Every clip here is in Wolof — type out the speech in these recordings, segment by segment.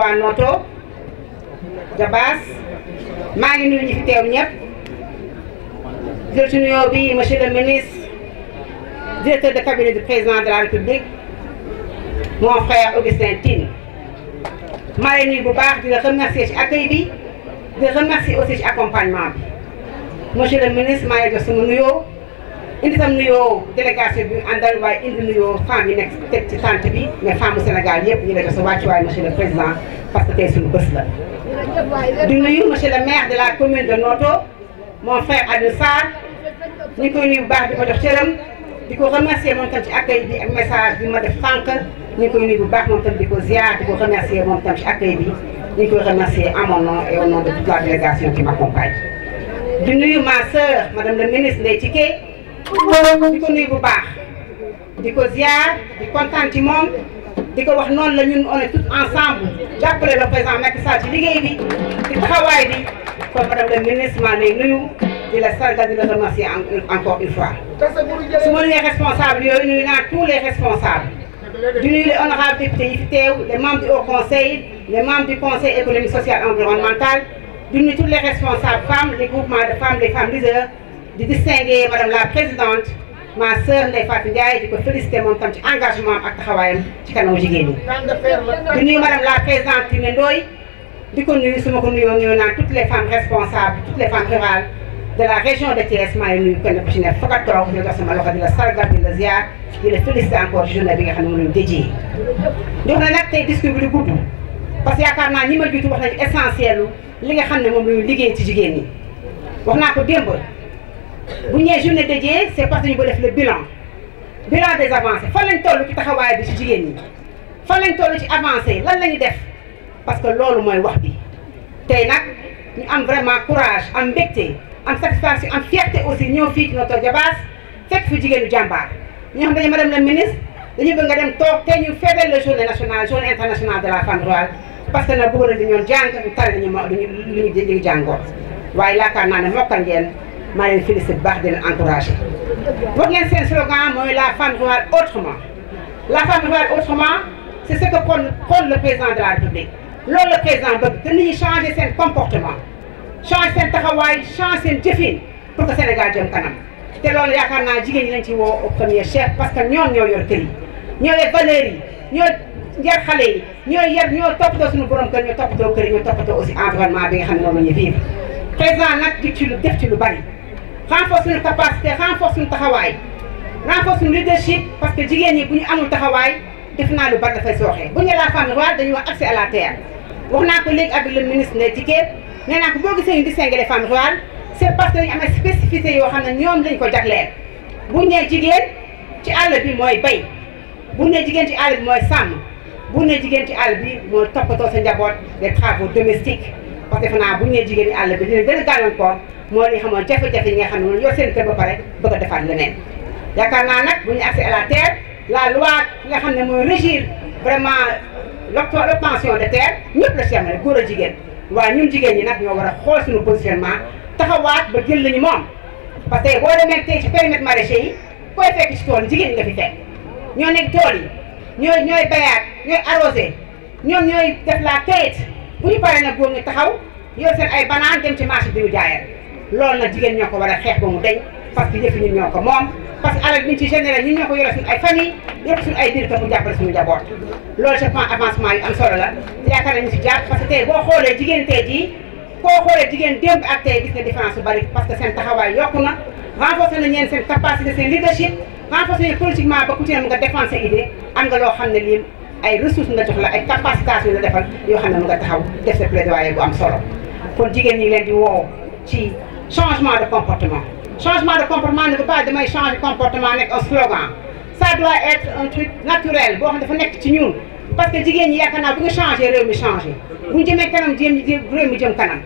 waa Noto Jabaas maa ngi nuyu ñi fi teew ñëpp jël ci nuyoo bi monsieur le ministre directeur de cabinet du président de la République mon frère Augustin Tine maa ngi nuyu bu baax di la remercier ci accueil bi di la remercier aussi ci accompagnement bi monsieur le ministre maa ngi jox sama nuyoo indi tam nuyoo délégation bi àndal waaye indi nuyoo femmes yi nekk teg ci tente bi mais femmes bu Sénégal yëpp ñu la jox sa wàccuwaay monsieur le président parce que tey suñu bés la. di nuyu monsieur le maire de la commune de Noto mon frère Aliou Sarr ñu ngi koy nuyu bu baax di ko jox cëram di ko remercier moom tam ci accueil bi ak message bi ma def sànq ñu ngi koy nuyu bu baax moom tam di ko ziar di ko remercier moom tam ci accueil bi ñu ngi koy remercier à mon nom et au nom de toute la délégation qui m'accompagne. di nuyu ma sœur madame le ministre Ndeye Tické di ko nuyu bu baax di ko ziar di kontaan ci moom di ko wax noonu la ñun on est tous ensemble jàppale le président Macky Sall ci liggéey bi ci taxawaay bi kon madame le ministre maa lay nuyu di la sargal di la remercier encore une fois. su ma nuyee responsable yooyu nuyu naa tous les responsables di nuyu les honorables députés yi fi teew les membres du haut conseil les membres du conseil économique social et environnemental di nuyu tous les responsables femmes les groupements de femmes les femmes leaders di distinguer madame la présidente ma sœur Ndeye Fatou Ndiaye di ko féliciter moom tam ci engagement ak taxawaayam ci kanamu jigéen ñi. di nuyu madame la présidente Tine Ndoye di ko nuyu su ma ko nuyoo nuyu naan toutes les femmes responsables toutes les femmes rurales de la région de Thiès maa ngi nuyu kenn ku ci nekk foog a toog ñu jox sama loxo di la sargal di la ziar di la féliciter encore ci journée bi nga xam ne moom lañu dédié. di wax ne nag tey discours bi du gudd parce que yaakaar naa ñi ma jiitu wax nañu essentiel li nga xam ne moom la ñu liggéey ci jigéen ñi wax naa ko démb. bu ñu nee journée dédiée c'est parce que ñu ko def le bilan des avancées fan lañ toll ci taxawaay bi ci jigéen ñi fan lañ toll ci avancé lan la ñu def parce que loolu mooy wax bi tey nag ñu am vraiment courage am mbégte am satisfaction am fierté aussi ñëw fii ci Noto Diobass fekk fi jigéenu jàmbaar ñoo xam dañu madame la ministre dañu bëgg nga dem toog tey ñu fédéral la journée nationale journée internationale de la femme rurale parce que nag bëgg na dañoon jàng ñu tari lu ñu jàngoon waaye yaakaar naa ne mokkal ngeen maa leen félicité bu baax di leen encouragé wax ngeen seen slogan mooy la femme rurale autrement la femme rurale autrement c'est ce que prône le président de la République loolu la président bëgg te nit ñi changer seen comportement changer seen taxawaay changer seen jëfin pour que Sénégal jëm kanam te loolu yaakaar naa jigéen ñi lañ ci woo au premier chef parce que ñoom ñoo yor kër yi ñoo yor valeurs yi ñoo yar xale yi ñoo toppatoo suñu borom kër ñoo toppatoo kër yi ñoo toppatoo aussi environnement bi nga xam ne moom la ñuy vivre président nag di ci lu def ci lu bari renforce suñu capacité renforce suñu taxawaay renforce suñu leadership parce que jigéen ñi bu ñu amul taxawaay def naa lu bari dafay sooxee bu ñu la femme rurale dañuy wax accès à la terre wax naa ko léegi avec le ministre Ndeye Tické nee naa ko boo gisee ñu distinguer les femmes rurales c'est parce que dañu am ay spécificité yoo xam ne ñoom lañ ko jagleel bu ñu nee jigéen ci àll bi mooy bay bu ñu nee jigéen ci àll bi mooy sàmm bu ñu nee jigéen ci àll bi mooy toppatoo sa njaboot des travaux domestiques parce que defe naa bu ñu nee jigéen ñi àll bi dina gën a gàllankoor moo li xamoon jafe-jafe yi nga xam ne moom yor seen kër ba pare bëgg a defaat leneen yaakaar naa nag bu ñu accès à la terre la loi nga xam ne mooy régir vraiment l'obtention de terre ñëpp la si am rek góor a jigéen waaye ñun jigéen ñi nag ñoo war a xool suñu positionnement taxawaat ba jël lañu moom parce que boo demee tey ci périmètre maraîcher yi koy fekk ci tool jigéen ñi nga fi fekk ñoo nekk tool yi ñooy bayaat ñooy arrosé ñoom ñooy def la kayit bu ñu paree nag góor ñu taxaw yor seen ay banaan dem ci marché bi ñu jaayal loolu nag jigéen ñoo ko war a xeex ba mu deñ parce que yëf ñun ñoo ko moom parce que alal bi ñu ci général ñun ñoo ko yore suñu ay famille yore suñu ay biir kër mu jàppale suñu njaboot loolu je pense avancement yu am solo la te yaakaar nañu si jàpp parce que tey boo xoolee jigéen tey jii koo xoolee jigéen démb ak tey gis nga différence bu bari parce que seen taxawaay yokku na renforcé na ñeen seen capacité seen leadership renforcé nañu politiquement ba ku ci ne nga défendre sa idée am nga loo xam ne lii ay ressources nga jox la ay capacitation la defal yoo xam ne mu nga taxaw def sa plaidoyer bu am solo kon jigéen ñi leen di woo ci changement de comportement ne veut pas damay changer comportement nekk un slogan ça doit être un truc naturel boo xam ne dafa nekk ci ñun parce que jigéen ñi yaakaar naa bu ñu changé réew mi changé bu ñu jëmee kanam réew mi jëm kanam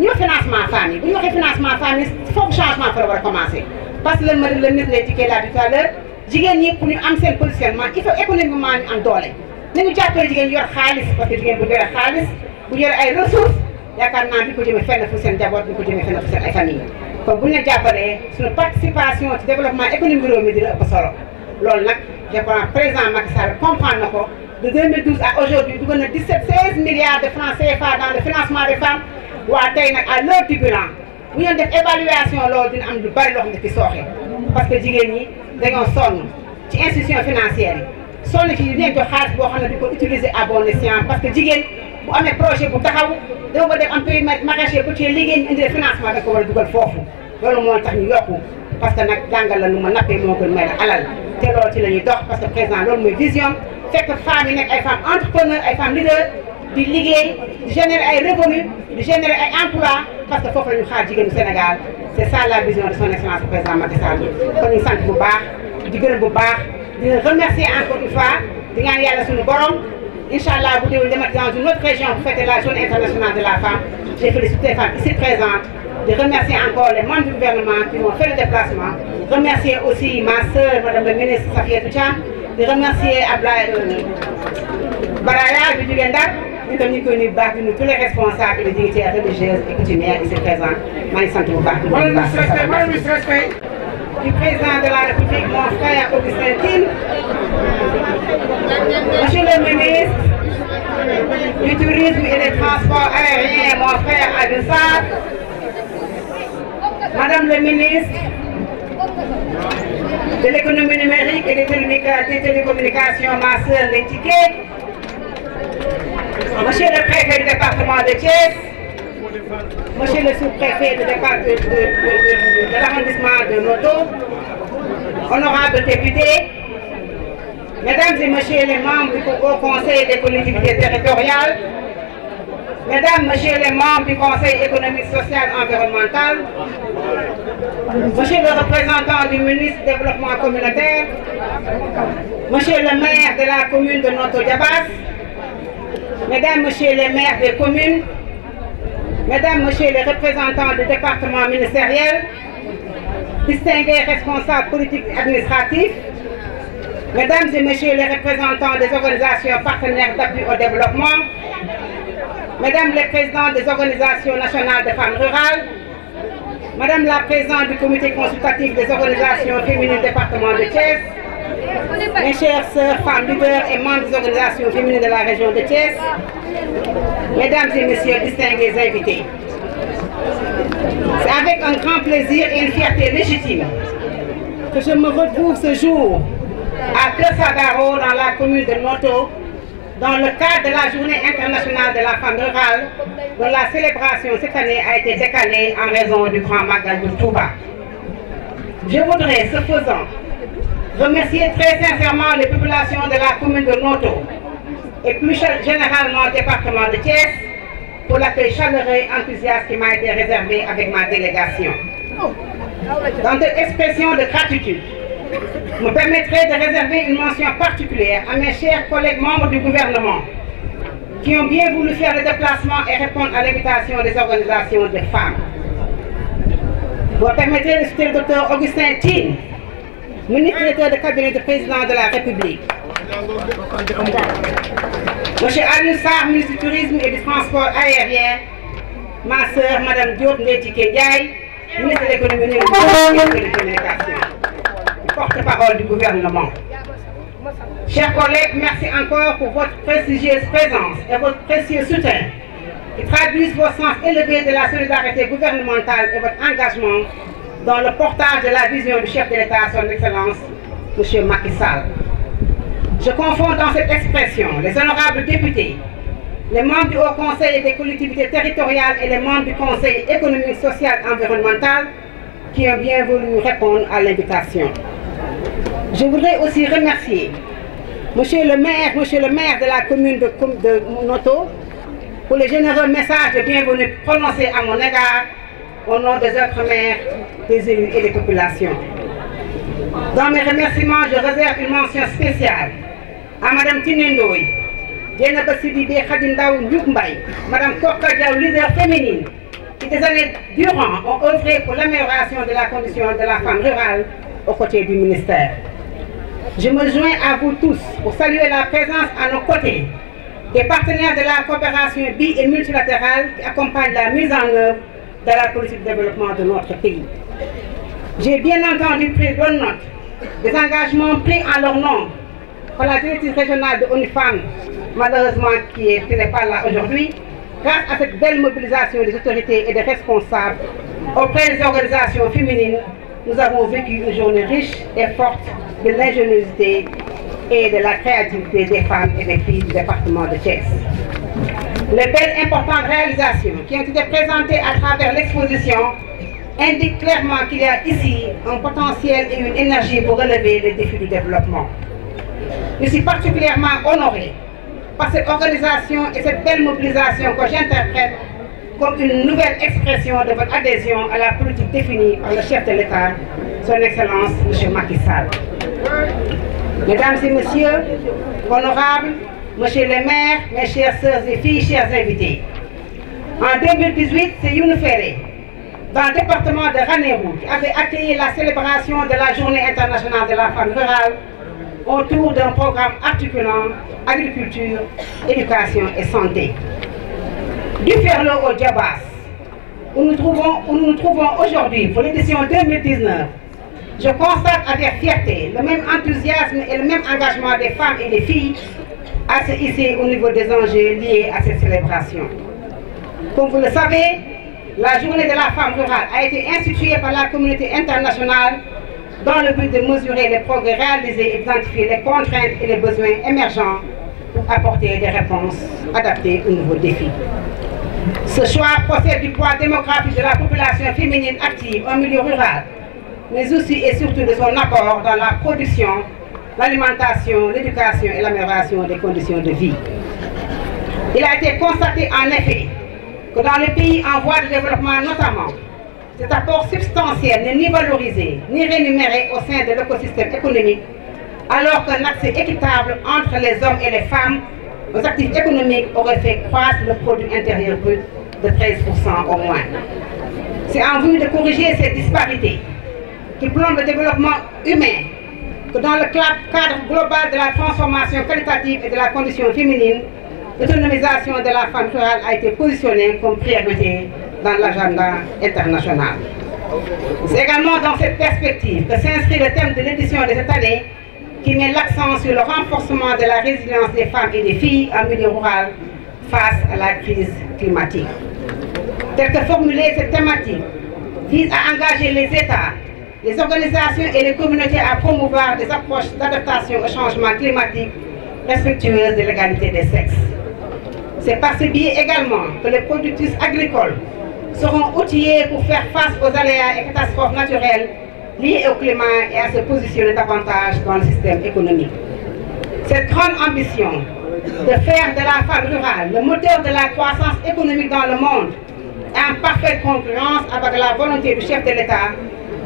ñu wax financement famille bu ñu waxee financement famille foofu changement fa la war a commencer parce que le ministre Ndeye Tické l'a dit tout à l'heure jigéen ñi pour ñu am seen positionnement il faut économiquement ñu am doole nañu jàppale jigéen yor xaalis parce que jigéen bu yore xaalis bu yore ay ressources yaakaar naa bi ko jëmee fenn fu seen njaboot bi ko jëmee fenn fu seen ay famille kon bu ñu leen jàppalee suñu participation ci développement économique réew mi dina ëpp solo loolu nag je pense président Macky Sall comprendre na ko de 2012 à aujourd'hui dugal na 16 milliards de francs CFA dans le financement des femmes waa tey nag à l'heure du bilan bu ñu def évaluation loolu dina am lu bari loo xam ne fi sooxe parce que jigéen ñi dañoo sonn ci institution financière yi sonn ci leen jox xaalis boo xam ne di ko utiliser à bon escient parce que jigéen bu amee projet bu taxaw dama ko def am périmètre maraîcher bu ci liggéey ñu indi financement da ko war a dugal foofu loolu moo tax ñu yokku parce que nag jàngal la nu ma nappee moo gën may la alal te loolu ci la ñuy dox parce que président loolu mooy vision fekk femmes yi nekk ay femmes entrepreneurs ay femmes leaders di liggéey di générer ay revenus di générer ay emplois parce que foofu la ñu xaar jigéenu Sénégal c'est ça la vision de son excellence président Macky Sall kon ñu sant bu baax di gërëm bu baax di remercier encore une fois di ñaan yàlla suñu borom incha allah bu déwén demat dans une autre région pour fêter la journée internationale de la femme j'ai félicité les femmes ici présentes de remercier encore les membres du gouvernement qui m'ont fait le déplacement remercier aussi ma sœur madame la ministre Safiatou Thiam de remercier Ablaye Baraya bi jógee Ndar ñu tam ñu koy nuyu bu baax di nuyu tous les responsables et les dignitaires religieuses et coutumières ici présents maa ngi sant bu baax di nuyu bu baax du président de la République mon frère Augustin Tine monsieur le ministre du tourisme et des transports aériens mon frère Alioune Sarr madame le ministre de l'économie numérique et des télécommunications ma sœur Ndeye Tické monsieur le préfet du département de Thiès, monsieur le sous-préfet de l'arrondissement de Noto, honorables députés, mesdames et messieurs les membres du Haut Conseil des collectivités territoriales, mesdames, messieurs les membres du Conseil économique, social et environnemental, monsieur le représentant du ministre du Développement communautaire, monsieur le maire de la commune de Noto-Djabas, mesdames, messieurs les maires des communes, mesdames, messieurs les représentants du département ministériel, distingués responsables politiques et administratifs, mesdames et messieurs les représentants des organisations partenaires d'appui au développement, mesdames les présidents des organisations nationales de femmes rurales, madame la présidente du comité consultatif des organisations féminines du département de Thiès, mes chères sœurs, femmes leaders et membres des organisations féminines de la région de Thiès, mesdames et messieurs distingués invités. C'est avec un grand plaisir et une fierté légitime que je me retrouve ce jour à Keur-Sagaro dans la commune de Noto dans le cadre de la journée internationale de la femme rurale dont la célébration cette année a été décalée en raison du Grand Magal de Touba. Je voudrais, ce faisant, remercier très sincèrement les populations de la commune de Noto et plus généralement le département de Thiès pour l'accueil chaleureux et enthousiaste qui m'a été réservé avec ma délégation. Dans cette expression de gratitude, me permettrai de réserver une mention particulière à mes chers collègues membres du gouvernement qui ont bien voulu faire le déplacement et répondre à l'invitation des organisations de femmes. Vous me permettrez de citer le docteur Augustin Tine, ministre directeur de cabinet du président de la République. Monsieur Alioune Sarr, ministre du tourisme et du transport aérien. Ma sœur, madame Diop Ndeye Tické Ndiaye, ministre de l'économie numérique et des télécommunications, porte-parole du gouvernement. Chers collègues, merci encore pour votre prestigieuse présence et votre précieux soutien qui traduisent vos sens élevés de la solidarité gouvernementale et votre engagement dans le portage de la vision du chef de l'État, son Excellence, M. Macky Sall. Je confonds dans cette expression les honorables députés, les membres du Haut Conseil des collectivités territoriales et les membres du Conseil économique, social et environnemental qui ont bien voulu répondre à l'invitation. Je voudrais aussi remercier Monsieur le maire de la commune de Noto pour les généreux messages de bienvenue prononcés à mon égard au nom des autres maires, des élus et des populations. Dans mes remerciements, je réserve une mention spéciale à Madame Tine Ndoye, Dieynaba Sidibé Khadim Ndaw Ndiouk Mbaye, Madame Korka Diaw, leader féminine, qui des années durant ont œuvré pour l'amélioration de la condition de la femme rurale aux côtés du ministère. Je me joins à vous tous pour saluer la présence à nos côtés des partenaires de la coopération bi- et multilatérale qui accompagnent la mise en œuvre de la politique de développement de notre pays. J'ai bien entendu pris bonne note des engagements pris en leur nom par la directrice régionale de ONU Femmes, malheureusement qui n'est pas là aujourd'hui, grâce à cette belle mobilisation des autorités et des responsables auprès des organisations féminines, nous avons vécu une journée riche et forte de l'ingéniosité et de la créativité des femmes et des filles du département de Thiès. Les belles importantes réalisations qui ont été présentées à travers l'exposition indiquent clairement qu'il y a ici un potentiel et une énergie pour relever les défis du développement. Je suis particulièrement honorée par cette organisation et cette belle mobilisation que j'interprète comme une nouvelle expression de votre adhésion à la politique définie par le chef de l'État, son Excellence M. Macky Sall. Mesdames et Messieurs, honorables, Monsieur le maire, mes chères sœurs et filles, chers invités. En 2018, c'est Younou Ferré, dans le département de Ranérou, qui avait accueilli la célébration de la Journée internationale de la femme rurale autour d'un programme articulant agriculture, éducation et santé. Du Ferlo au Djabas, où nous nous trouvons aujourd'hui pour l'édition 2019, je constate avec fierté le même enthousiasme et le même engagement des femmes et des filles à se hisser au niveau des enjeux liés à cette célébration. Comme vous le savez, la journée de la femme rurale a été instituée par la communauté internationale dans le but de mesurer les progrès réalisés et d'identifier les contraintes et les besoins émergents pour apporter des réponses adaptées aux nouveaux défis. Ce choix procède du poids démographique de la population féminine active en milieu rural, mais aussi et surtout de son apport dans la production, l'alimentation, l'éducation et l'amélioration des conditions de vie. Il a été constaté en effet que dans les pays en voie de développement notamment, cet apport substantiel n'est ni valorisé ni rémunéré au sein de l'écosystème économique, alors qu'un accès équitable entre les hommes et les femmes aux actifs économiques aurait fait croître le produit intérieur brut de 13% au moins. C'est en vue de corriger ces disparités qui plombent le développement humain que dans le cadre global de la transformation qualitative et de la condition féminine, l'autonomisation de la femme rurale a été positionnée comme priorité dans l'agenda international. C'est également dans cette perspective que s'inscrit le thème de l'édition de cette année qui met l'accent sur le renforcement de la résilience des femmes et des filles en milieu rural face à la crise climatique. Telle que formulée, cette thématique vise à engager les États, les organisations et les communautés à promouvoir des approches d'adaptation au changement climatique respectueuses de l'égalité des sexes. C'est par ce biais également que les productrices agricoles seront outillées pour faire face aux aléas et catastrophes naturelles liées au climat et à se positionner davantage dans le système économique. Cette grande ambition de faire de la femme rurale le moteur de la croissance économique dans le monde est en parfaite concurrence avec la volonté du chef de l'État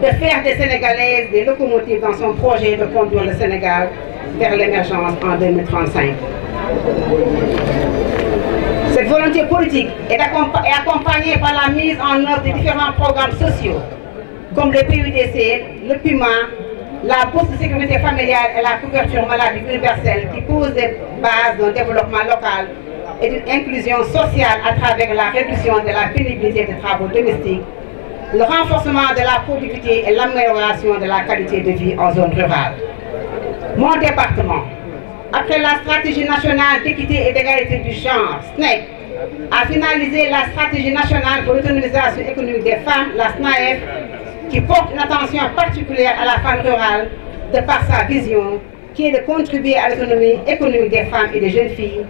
de faire des Sénégalaises des locomotives dans son projet de conduire le Sénégal vers l'émergence en 2035. Cette volonté politique est accompagnée par la mise en œuvre de différents programmes sociaux, comme le PUDC, le PUMA, la bourse de sécurité familiale et la couverture maladie universelle qui posent les bases d'un développement local et d'une inclusion sociale à travers la réduction de la pénibilité des travaux domestiques, le renforcement de la productivité et l'amélioration de la qualité de vie en zone rurale. Mon département, après la stratégie nationale d'équité et d'égalité du genre, SNEC, a finalisé la stratégie nationale pour l'autonomisation économique des femmes, la SNAEF, qui porte une attention particulière à la femme rurale de par sa vision, qui est de contribuer à l'autonomie économique des femmes et des jeunes filles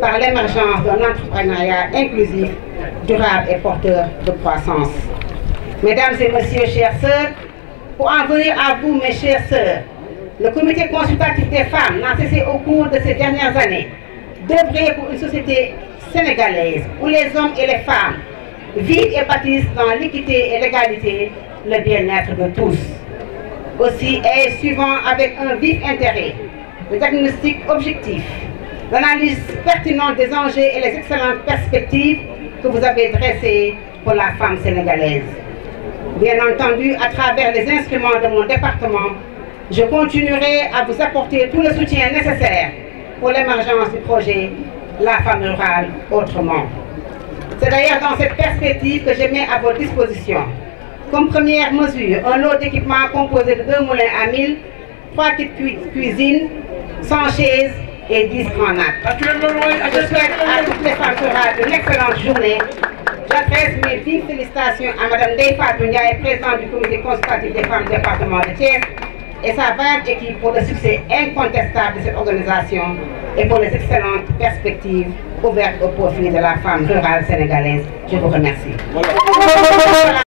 par l'émergence d'un entrepreneuriat inclusif, durable et porteur de croissance. Mesdames et messieurs, chères sœurs, pour en venir à vous, mes chères sœurs, le comité consultatif des femmes n'a cessé au cours de ces dernières années d'œuvrer pour une société sénégalaise où les hommes et les femmes vivent et bâtissent dans l'équité et l'égalité le bien-être de tous. Aussi est suivant avec un vif intérêt le diagnostic objectif, l'analyse pertinente des enjeux et les excellentes perspectives que vous avez dressées pour la femme sénégalaise. Bien entendu, à travers les instruments de mon département, je continuerai à vous apporter tout le soutien nécessaire pour l'émergence du projet La femme rurale autrement. C'est d'ailleurs dans cette perspective que je mets à votre disposition, comme première mesure, un lot d'équipements composé de 2 moulins à 1000, 3 kits cuisine, 100 chaises et 10 grenades. Je souhaite à toutes les femmes rurales une excellente journée. J'adresse mes vives félicitations à Mme Ndeye Fatou Ndiaye, présidente du comité consultatif des femmes du département de Thiès, et sa vaillante équipe pour le succès incontestable de cette organisation et pour les excellentes perspectives ouvertes au profit de la femme rurale sénégalaise. Je vous remercie. Voilà.